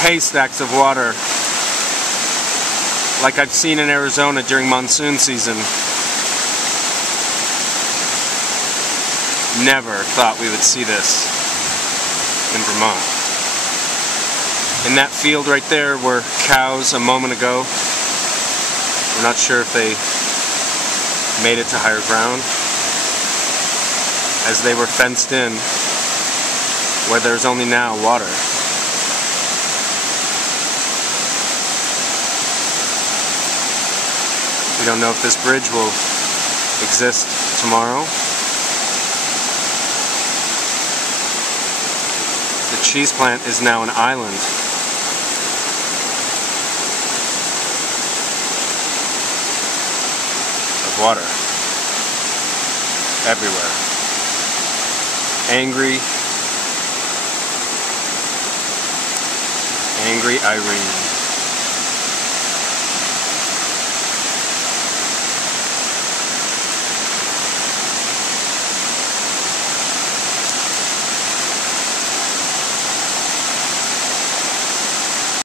haystacks of water like I've seen in Arizona during monsoon season. Never thought we would see this in Vermont. In that field right there were cows a moment ago. We're not sure if they made it to higher ground, as they were fenced in where there's only now water. We don't know if this bridge will exist tomorrow. The cheese plant is now an island. Of water. Everywhere. Angry Irene.